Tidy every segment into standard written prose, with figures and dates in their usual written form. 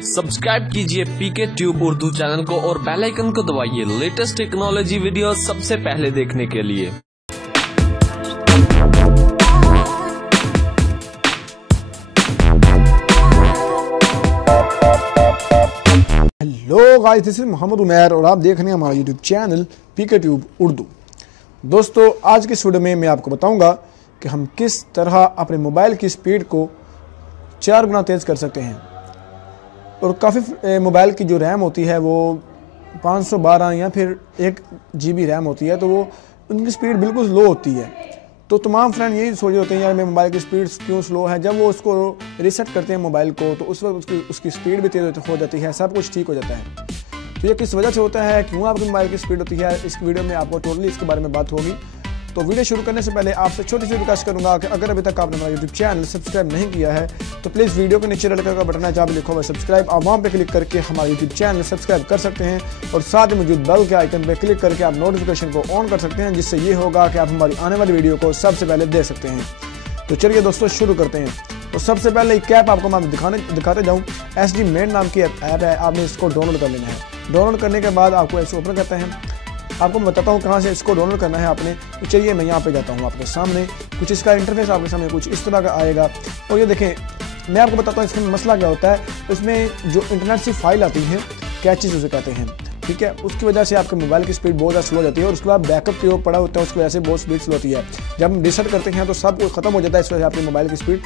Subscribe कीजिए पीके tube Urdu channel को और बेल आइकन को दबाइए लेटेस्ट टेक्नोलॉजी वीडियो सबसे पहले देखने के लिए। Hello guys, this is Mohammad Umair और आप देख रहे हैं हमारा YouTube channel PK tube Urdu. दोस्तों, आज के वीडियो में मैं आपको बताऊंगा कि हम किस तरह अपने मोबाइल की स्पीड को 4 गुना तेज़ कर सकते हैं। और काफ़ी मोबाइल की जो रैम होती है वो 512 या फिर 1 GB रैम होती है, तो वो उनकी स्पीड बिल्कुल लो होती है। तो तमाम फ्रेंड यही सोच रहे होते हैं यार मेरे मोबाइल की स्पीड क्यों स्लो है। जब वो उसको रीसेट करते हैं मोबाइल को तो उस वक्त उसकी स्पीड भी तेज़ हो जाती है, सब कुछ ठीक हो जाता है। तो ये किस वजह से होता है, क्यों आपके मोबाइल की स्पीड होती है, इस वीडियो में आपको टोटली इसके बारे में बात होगी। तो वीडियो शुरू करने से पहले आपसे छोटी सी रिक्वेस्ट करूंगा कि अगर अभी तक आपने हमारा यूट्यूब चैनल सब्सक्राइब नहीं किया है तो प्लीज़ वीडियो के नीचे रेड कलर का बटन है जहाँ पे लिखा हुआ है सब्सक्राइब, आप वहाँ पे क्लिक करके हमारा यूट्यूब चैनल सब्सक्राइब कर सकते हैं और साथ ही मौजूद बेल के आइकन पे क्लिक करके आप नोटिफिकेशन को ऑन कर सकते हैं, जिससे ये होगा कि आप हमारी आने वाली वीडियो को सबसे पहले देख सकते हैं। तो चलिए दोस्तों शुरू करते हैं। तो सबसे पहले एक ऐप आपको मैं दिखाते जाऊँ। SD मेन नाम की ऐप है, आपने इसको डाउनलोड कर लेना है। डाउनलोड करने के बाद आपको ऐसे ओपन करते हैं। आपको मैं बताता हूँ कहाँ से इसको डाउनलोड करना है आपने। तो चलिए मैं यहाँ पे जाता हूँ आपके सामने। कुछ इसका इंटरफेस आपके सामने कुछ इस तरह का आएगा। और ये देखें, मैं आपको बताता हूँ इसमें मसला क्या होता है। इसमें जो इंटरनेट से फाइल आती है, कैचेस उसे कहते हैं, ठीक है, उसकी वजह से आपके मोबाइल की स्पीड बहुत ज़्यादा स्लो हो जाती है। और उसके बाद बैकअप की ओर पड़ा होता है, उसकी वजह से बहुत स्पीड स्लो होती है। जब हम रीसेट करते हैं तो सब कुछ खत्म हो जाता है, इस वजह से आपके मोबाइल की स्पीड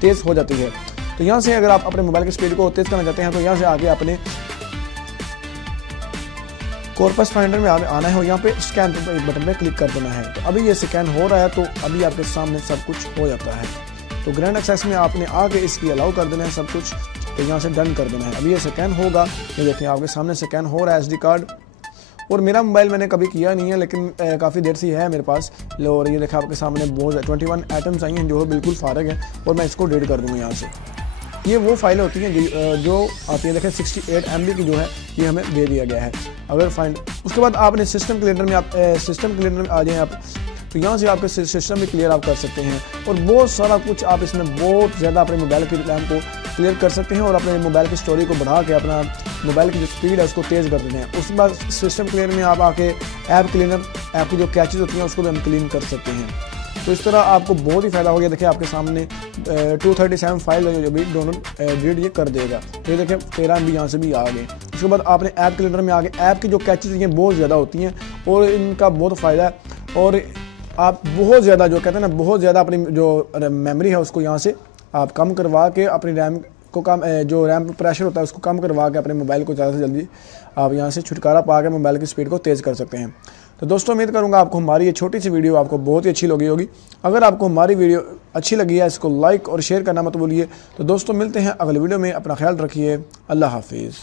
तेज़ हो जाती है। तो यहाँ से अगर आप अपने मोबाइल की स्पीड को तेज़ करना चाहते हैं तो यहाँ से आगे आपने कॉर्पस फाइंडर में आना है और यहाँ पे स्कैन बटन पे क्लिक कर देना है। तो अभी ये स्कैन हो रहा है, तो अभी आपके सामने सब कुछ हो जाता है। तो ग्रैंड एक्सेस में आपने आके इसकी अलाउ कर देना है सब कुछ। तो यहाँ से डन कर देना है। अभी ये स्कैन होगा, ये देखिए आपके सामने स्कैन हो रहा है SD कार्ड। और मेरा मोबाइल मैंने कभी किया नहीं है, लेकिन काफ़ी देर से है मेरे पास। और ये देखा आपके सामने बहुत 21 आइटम्स आई हैं जो बिल्कुल फारग है और मैं इसको डिलीट कर दूँगा यहाँ से। ये वो फाइलें होती हैं जो आप ये देखें 68 MB की जो है ये हमें दे दिया गया है। अगर फाइंड उसके बाद आपने सिस्टम क्लीनर में सिस्टम क्लीनर में आ जाएं आप, तो यहाँ से आपके सिस्टम भी क्लियर आप कर सकते हैं। और बहुत सारा कुछ आप इसमें बहुत ज़्यादा अपने मोबाइल की रैम को क्लियर कर सकते हैं और अपने मोबाइल की स्टोरी को बढ़ा के अपना मोबाइल की जो स्पीड है उसको तेज़ कर देते हैं। उसके बाद सिस्टम क्लीनर में आप आके ऐप क्लीनर, ऐप की जो कैचेज होती हैं उसको भी हम क्लीन कर सकते हैं। तो इस तरह आपको बहुत ही फ़ायदा हो गया। देखिए आपके सामने 237 फाइल है जो भी डाउनलोड डिलीट ये कर देगा। ये देखिए 13 MB यहाँ से भी आ गए। उसके बाद आपने ऐप क्लीनर में आगे ऐप की जो कैचेज हैं बहुत ज़्यादा होती हैं और इनका बहुत फ़ायदा है। और आप बहुत ज़्यादा जो कहते हैं ना, बहुत ज़्यादा अपनी जो मेमोरी है उसको यहाँ से आप कम करवा के अपनी रैम को कम, जो रैम प्रेशर होता है उसको कम करवा के अपने मोबाइल को ज़्यादा से जल्दी आप यहाँ से छुटकारा पा के मोबाइल की स्पीड को तेज़ कर सकते हैं। तो दोस्तों, उम्मीद करूंगा आपको हमारी ये छोटी सी वीडियो आपको बहुत ही अच्छी लगी होगी। अगर आपको हमारी वीडियो अच्छी लगी है इसको लाइक और शेयर करना मत भूलिए। तो दोस्तों, मिलते हैं अगले वीडियो में। अपना ख्याल रखिए। अल्लाह हाफिज़।